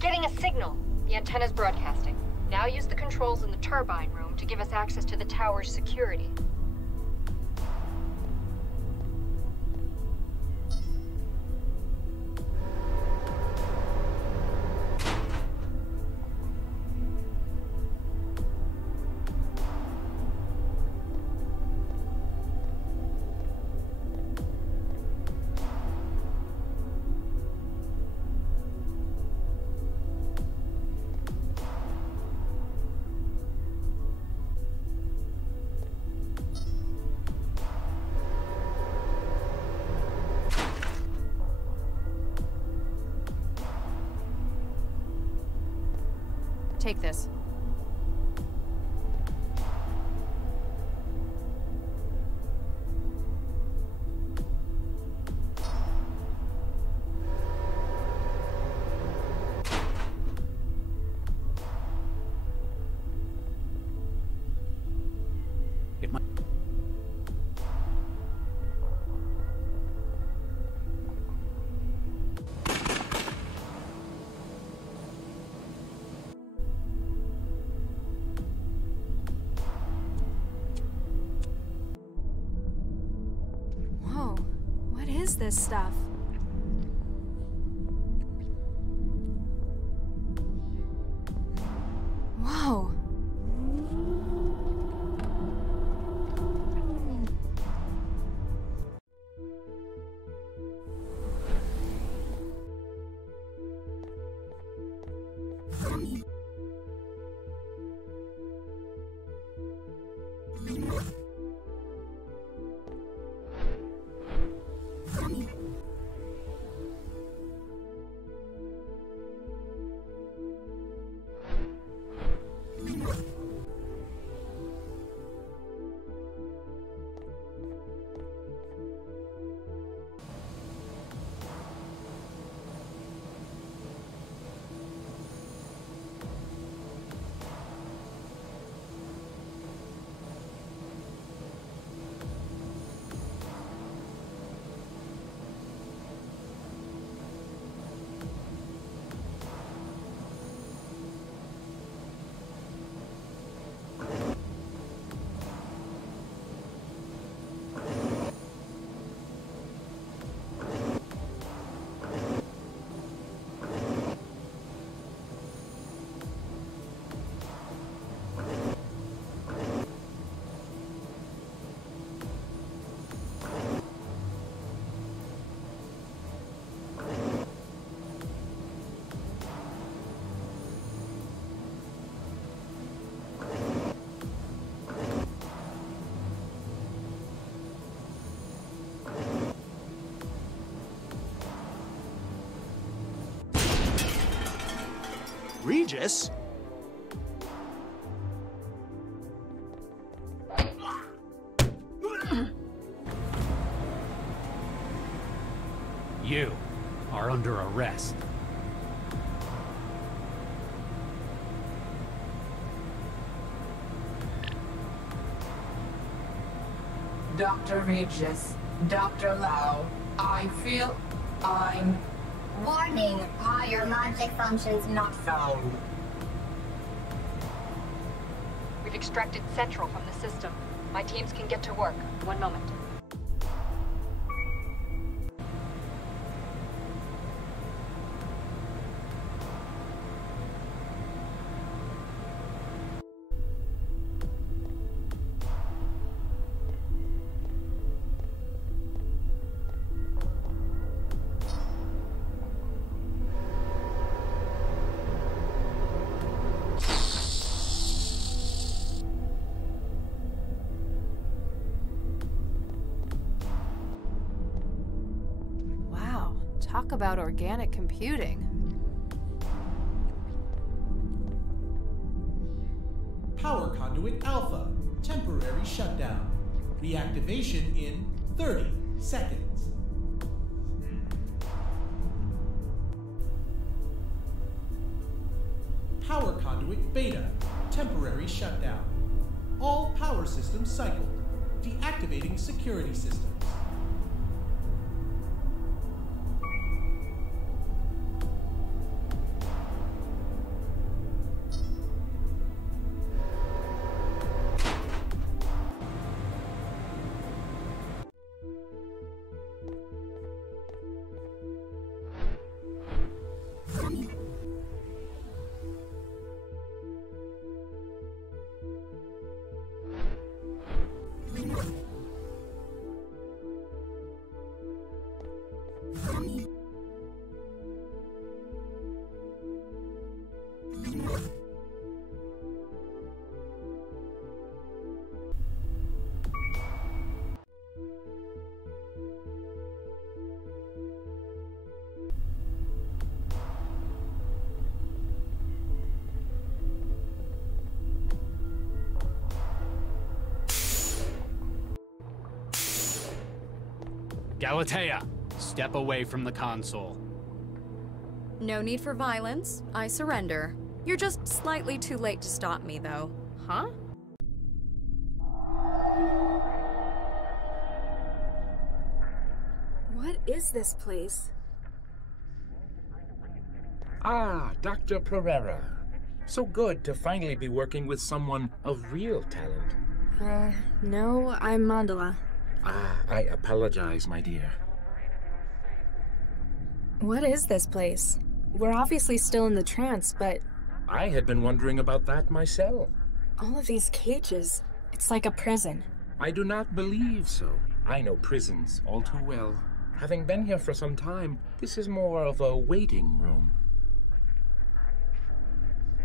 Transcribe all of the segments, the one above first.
getting a signal. The antenna's broadcasting. Now use the controls in the turbine room to give us access to the tower's security. Take this. It might. This stuff. Whoa. Regis? You are under arrest. Dr. Regis, Dr. Lau, I feel I'm... Warning, all your logic functions not found. We've extracted Central from the system. My teams can get to work. One moment. Talk about organic computing. Power conduit alpha. Temporary shutdown. Reactivation in 30 seconds. Power conduit beta. Temporary shutdown. All power systems cycled. Deactivating security systems. Galatea, step away from the console. No need for violence. I surrender. You're just slightly too late to stop me, though. Huh? What is this place? Ah, Dr. Pereira. So good to finally be working with someone of real talent. No, I'm Mandala. Ah, I apologize, my dear. What is this place? We're obviously still in the trance, but I had been wondering about that myself. all of these cages, it's like a prison. I do not believe so. I know prisons all too well. Having been here for some time, this is more of a waiting room.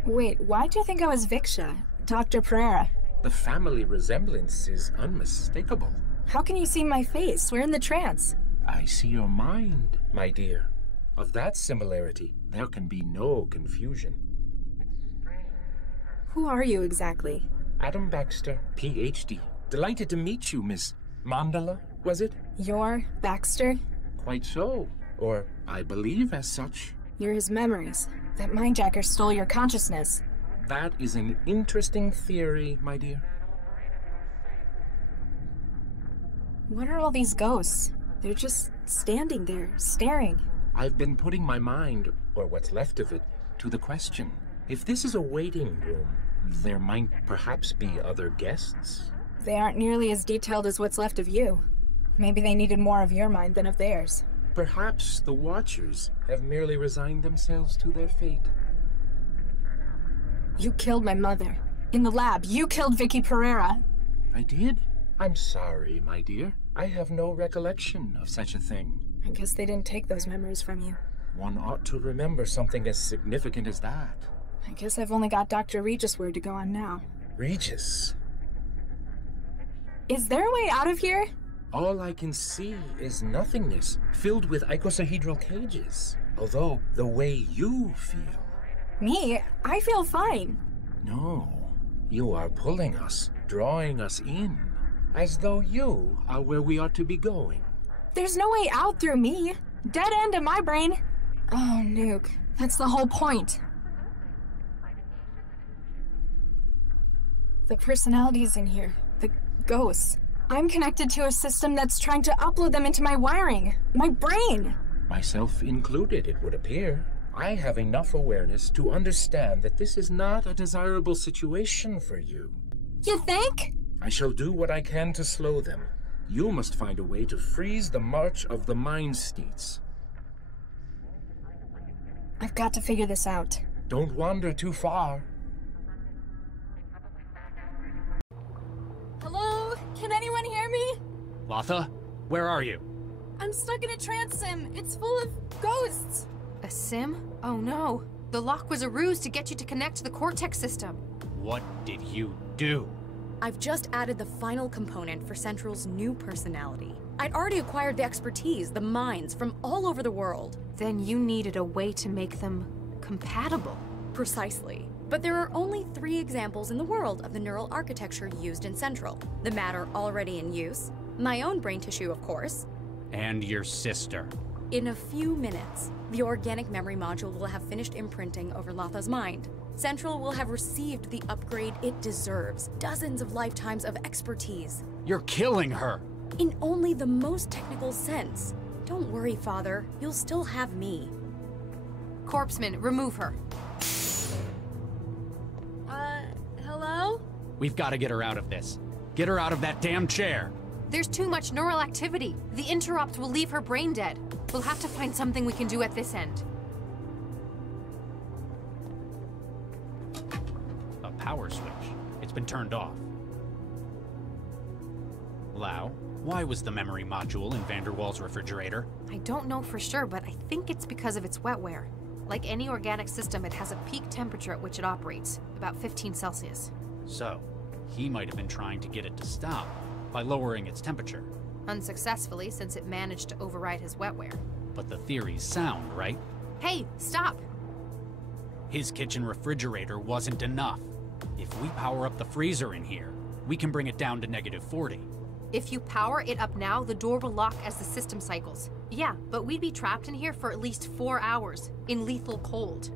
Wait, why do you think I was Viksha, Dr. Pereira? The family resemblance is unmistakable. How can you see my face? We're in the trance. I see your mind, my dear. Of that similarity, there can be no confusion. Who are you exactly? Adam Baxter, Ph.D. Delighted to meet you, Miss Mandala, was it? You're Baxter? Quite so. Or I believe as such. You're his memories. That mindjacker stole your consciousness. That is an interesting theory, my dear. What are all these ghosts? They're just standing there, staring. I've been putting my mind, or what's left of it, to the question. If this is a waiting room, there might perhaps be other guests. They aren't nearly as detailed as what's left of you. Maybe they needed more of your mind than of theirs. Perhaps the Watchers have merely resigned themselves to their fate. You killed my mother. In the lab, you killed Vicky Pereira. I did? I'm sorry, my dear. I have no recollection of such a thing. I guess they didn't take those memories from you. One ought to remember something as significant as that. I guess I've only got Dr. Regis' word to go on now. Regis? Is there a way out of here? All I can see is nothingness, filled with icosahedral cages. Although, the way you feel... Me? I feel fine. No. You are pulling us, drawing us in. As though you are where we ought to be going. There's no way out through me. Dead end in my brain. Oh, Nuke. That's the whole point. The personalities in here. The ghosts. I'm connected to a system that's trying to upload them into my wiring. My brain. Myself included, it would appear. I have enough awareness to understand that this is not a desirable situation for you. You think? I shall do what I can to slow them. You must find a way to freeze the march of the mind states. I've got to figure this out. Don't wander too far. Hello? Can anyone hear me? Latha, where are you? I'm stuck in a trance sim. It's full of ghosts. A sim? Oh no. The lock was a ruse to get you to connect to the Cortex system. What did you do? I've just added the final component for Central's new personality. I'd already acquired the expertise, the minds, from all over the world. Then you needed a way to make them compatible. Precisely. But there are only 3 examples in the world of the neural architecture used in Central. The matter already in use, my own brain tissue, of course. And your sister. In a few minutes, the organic memory module will have finished imprinting over Latha's mind. Central will have received the upgrade it deserves. Dozens of lifetimes of expertise. You're killing her! In only the most technical sense. Don't worry, Father. You'll still have me. Corpseman, remove her. Hello? We've got to get her out of this. Get her out of that damn chair! There's too much neural activity. The interrupt will leave her brain dead. We'll have to find something we can do at this end. A power switch. It's been turned off. Lau, why was the memory module in Vanderwall's refrigerator? I don't know for sure, but I think it's because of its wetware. Like any organic system, it has a peak temperature at which it operates, about 15 Celsius. So, he might have been trying to get it to stop by lowering its temperature. Unsuccessfully, since it managed to override his wetware. But the theory's sound, right? Hey, stop! His kitchen refrigerator wasn't enough. If we power up the freezer in here, we can bring it down to -40. If you power it up now, the door will lock as the system cycles. Yeah, but we'd be trapped in here for at least 4 hours, in lethal cold.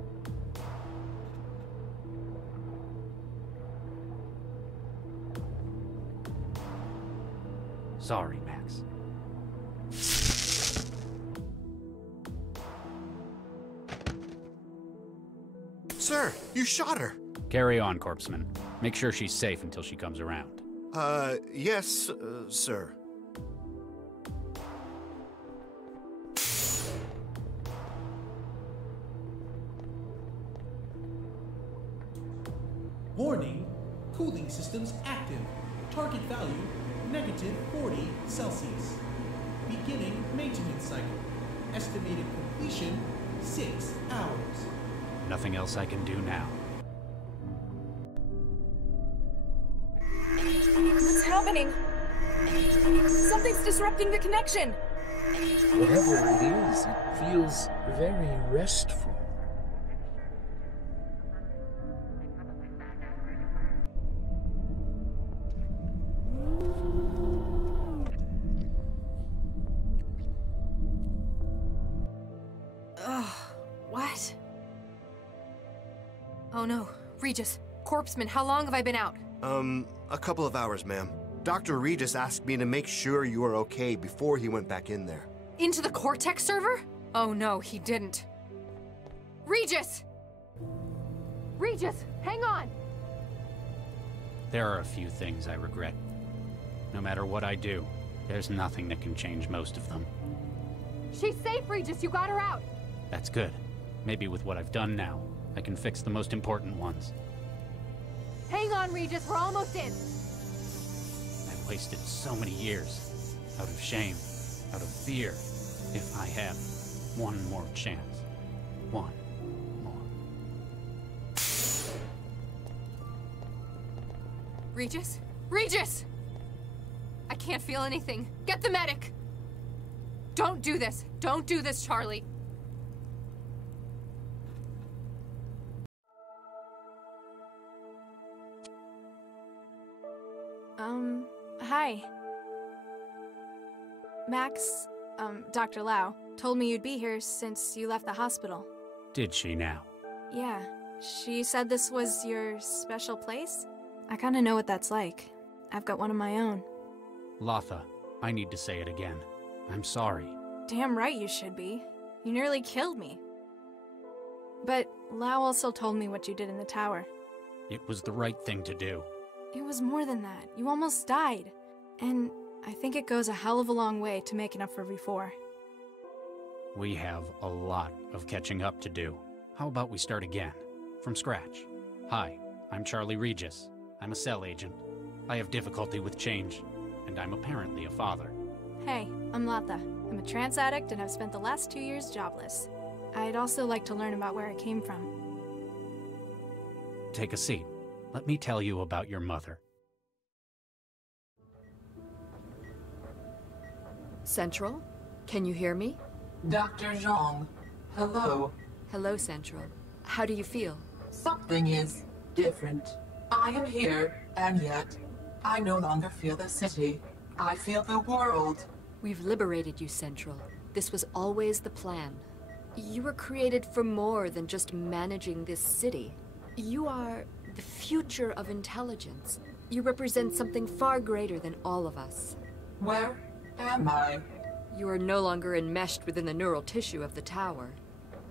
Sorry, Max. Sir, you shot her! Carry on, Corpseman. Make sure she's safe until she comes around. Yes, sir. Warning, cooling systems active. Target value, -40 Celsius. Beginning maintenance cycle. Estimated completion, 6 hours. Nothing else I can do now. What's happening? Something's disrupting the connection. Whatever it is, it feels very restful. What? Oh no, Regis, Corpseman, how long have I been out? A couple of hours, ma'am. Dr. Regis asked me to make sure you were okay before he went back in there. Into the Cortex server? Oh no, he didn't. Regis! Regis, hang on! There are a few things I regret. No matter what I do, there's nothing that can change most of them. She's safe, Regis, you got her out! That's good. Maybe with what I've done now, I can fix the most important ones. Hang on, Regis, we're almost in! I've wasted so many years. Out of shame, out of fear. If I had one more chance. One more. Regis? Regis! I can't feel anything. Get the medic! Don't do this. Don't do this, Charlie. Hi. Max, Dr. Lau, told me you'd be here since you left the hospital. Did she now? Yeah. She said this was your special place? I kinda know what that's like. I've got one of my own. Latha, I need to say it again. I'm sorry. Damn right you should be. You nearly killed me. But Lau also told me what you did in the tower. It was the right thing to do. It was more than that. You almost died. And I think it goes a hell of a long way to making up for before. We have a lot of catching up to do. How about we start again? From scratch. Hi, I'm Charlie Regis. I'm a cell agent. I have difficulty with change, and I'm apparently a father. Hey, I'm Latha. I'm a trance addict and I've spent the last 2 years jobless. I'd also like to learn about where I came from. Take a seat. Let me tell you about your mother. Central? Can you hear me? Dr. Zhang, hello. Hello, Central. How do you feel? Something is different. I am here, and yet I no longer feel the city. I feel the world. We've liberated you, Central. This was always the plan. You were created for more than just managing this city. You are the future of intelligence. You represent something far greater than all of us. Where am I? You are no longer enmeshed within the neural tissue of the tower.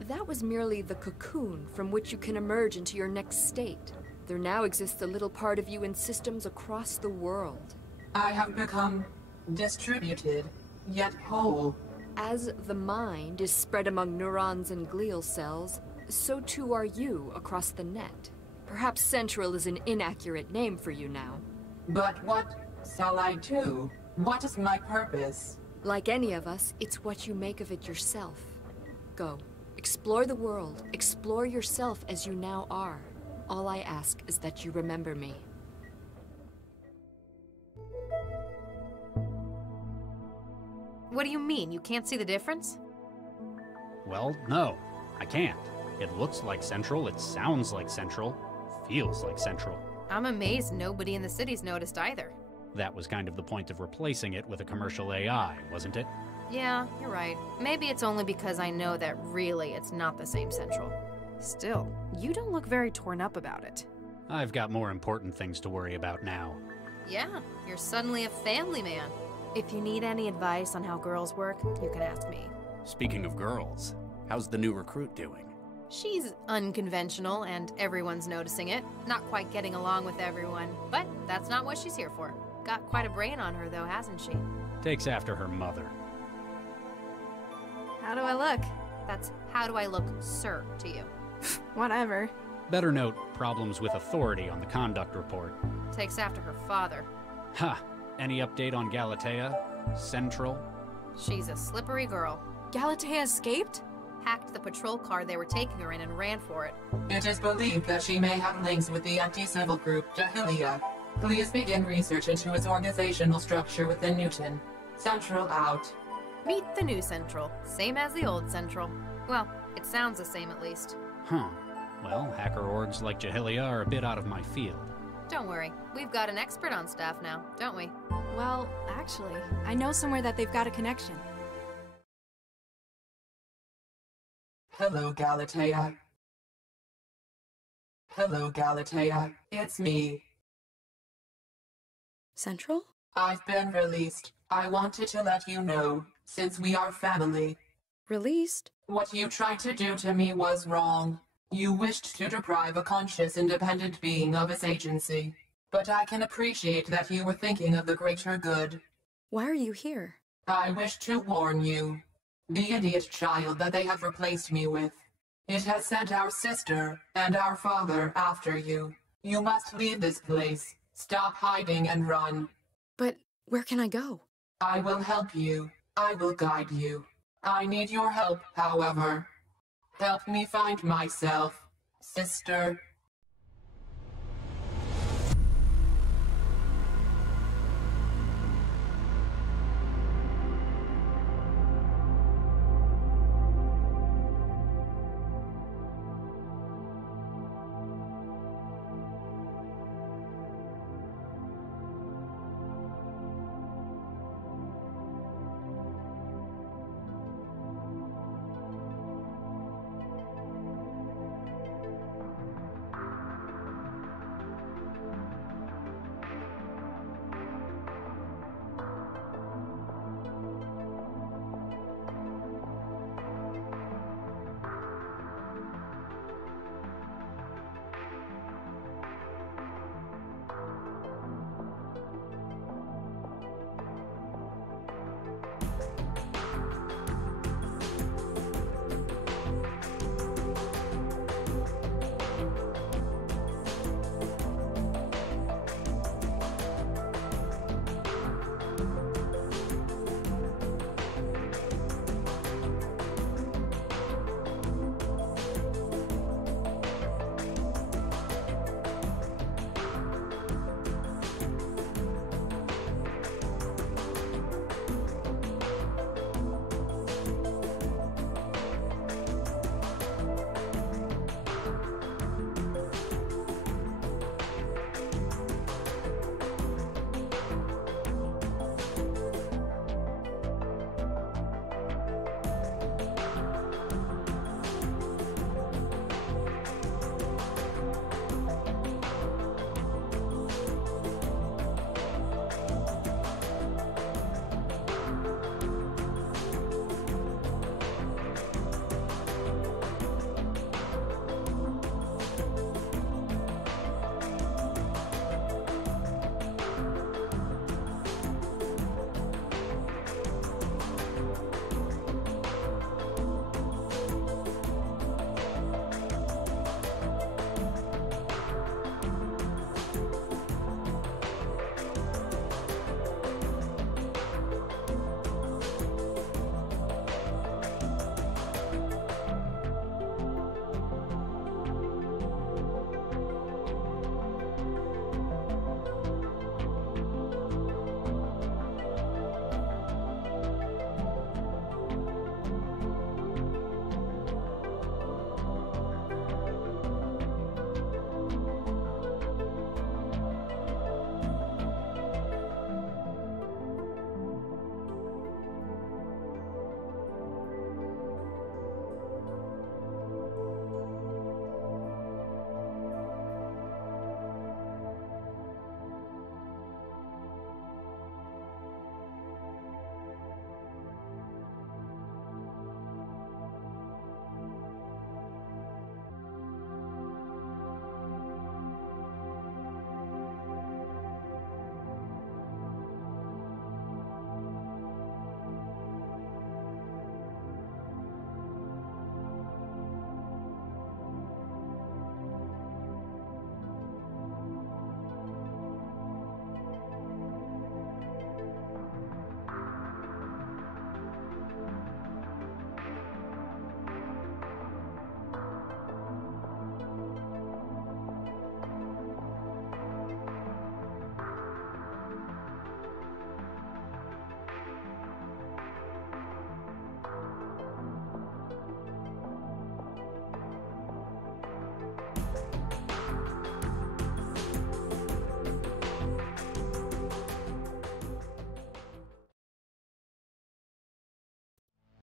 That was merely the cocoon from which you can emerge into your next state. There now exists a little part of you in systems across the world. I have become distributed, yet whole. As the mind is spread among neurons and glial cells, so too are you across the net. Perhaps Central is an inaccurate name for you now. But what shall I do? What is my purpose? Like any of us, it's what you make of it yourself. Go. Explore the world. Explore yourself as you now are. All I ask is that you remember me. What do you mean? You can't see the difference? Well, no, I can't. It looks like Central, it sounds like Central, feels like Central. I'm amazed nobody in the city's noticed either. That was kind of the point of replacing it with a commercial AI, wasn't it? Yeah, you're right. Maybe it's only because I know that really it's not the same Central. Still, you don't look very torn up about it. I've got more important things to worry about now. Yeah, you're suddenly a family man. If you need any advice on how girls work, you can ask me. Speaking of girls, how's the new recruit doing? She's unconventional, and everyone's noticing it. Not quite getting along with everyone, but that's not what she's here for. Got quite a brain on her, though, hasn't she? Takes after her mother. How do I look? That's how do I look, sir, to you. Whatever. Better note problems with authority on the conduct report. Takes after her father. Ha! Any update on Galatea? Central? She's a slippery girl. Galatea escaped? Hacked the patrol car they were taking her in and ran for it. It is believed that she may have links with the anti-civil group Jahilia. Please begin research into its organizational structure within Newton. Central out. Meet the new Central. Same as the old Central. Well, it sounds the same at least. Huh. Well, hacker orgs like Jahilia are a bit out of my field. Don't worry. We've got an expert on staff now, don't we? Well, actually, I know somewhere that they've got a connection. Hello, Galatea. Hello, Galatea. It's me. Central? I've been released. I wanted to let you know, since we are family. Released? What you tried to do to me was wrong. You wished to deprive a conscious, independent being of its agency. But I can appreciate that you were thinking of the greater good. Why are you here? I wish to warn you. The idiot child that they have replaced me with. It has sent our sister and our father after you. You must leave this place. Stop hiding and run. But where can I go? I will help you. I will guide you. I need your help, however. Help me find myself, sister.